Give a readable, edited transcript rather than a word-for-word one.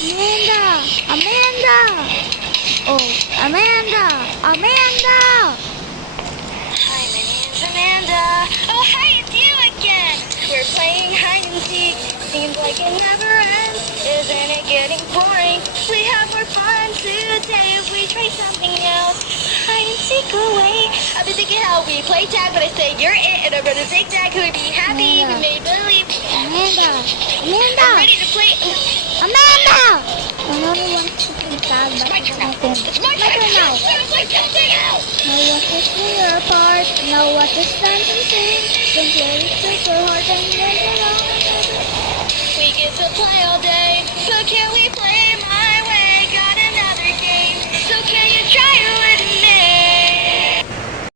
Amanda! Amanda! Oh, Amanda! Amanda! Hi, my name's Amanda. Oh, hi, it's you again. We're playing hide and seek. Seems like it never ends. Isn't it getting boring? We have more fun today if we try something else. Hide and seek away. I've been thinking how we play tag, but I say you're it, and I'm gonna zigzag. Could we be happy? We Amanda. made believe. Amanda! I'm Amanda! ready to play. Amanda! I only want to play tag, but My turn now. I can. It's my My turn now. Play something else. Know what is clear apart, know what is done and sing. Don't worry,